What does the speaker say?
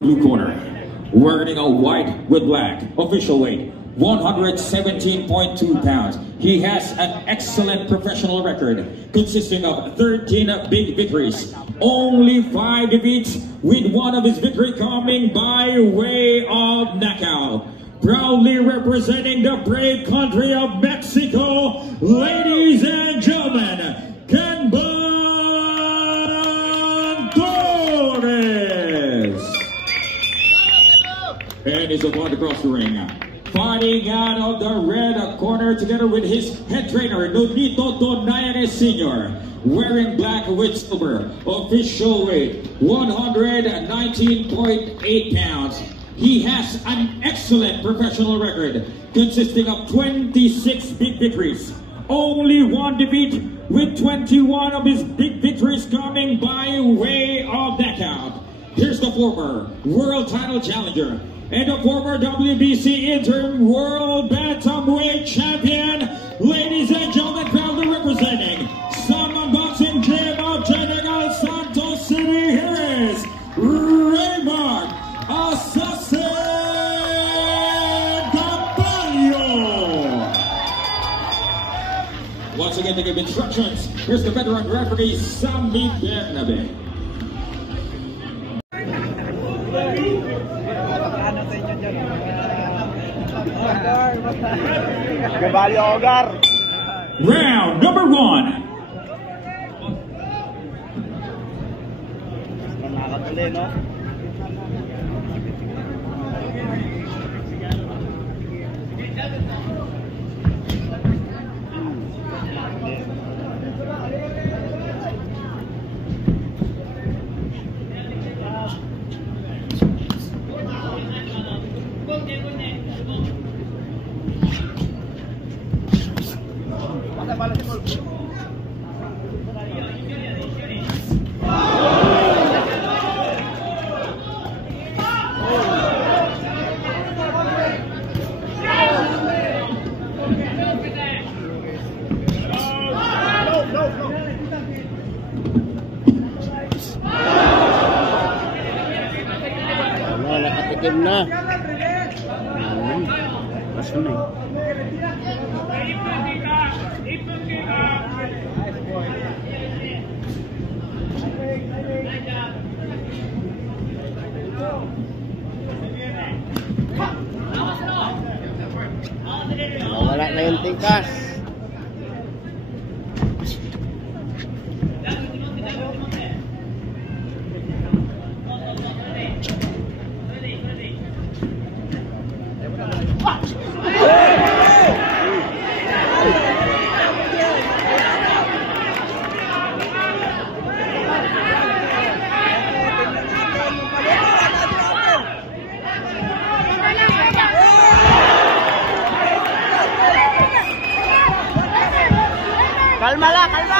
Blue corner, wearing a white with black, official weight 117.2 pounds. He has an excellent professional record consisting of 13 big victories, only 5 defeats, with one of his victory coming by way of knockout. Proudly representing the brave country of Mexico, ladies and gentlemen, Ken Torres. And he's about to cross the ring. Fighting out of the red corner together with his head trainer, Nonito Donayanes Sr., wearing black with silver, official weight 119.8 pounds. He has an excellent professional record consisting of 26 big victories, only 1 defeat, with 21 of his big victories coming by way of knockout. Here's the former world title challenger and the former WBC interim world bantamweight champion, ladies and gentlemen, proudly representing Samang Boxing Gym of General Santos City. Here is Raymond Assassin Caballo. Once again, to give instructions, here's the veteran referee, Sammy Bernabe. Round number 1. Nakatikim na. Kaso na wala na yung tingkas. Kalma lang, kalma!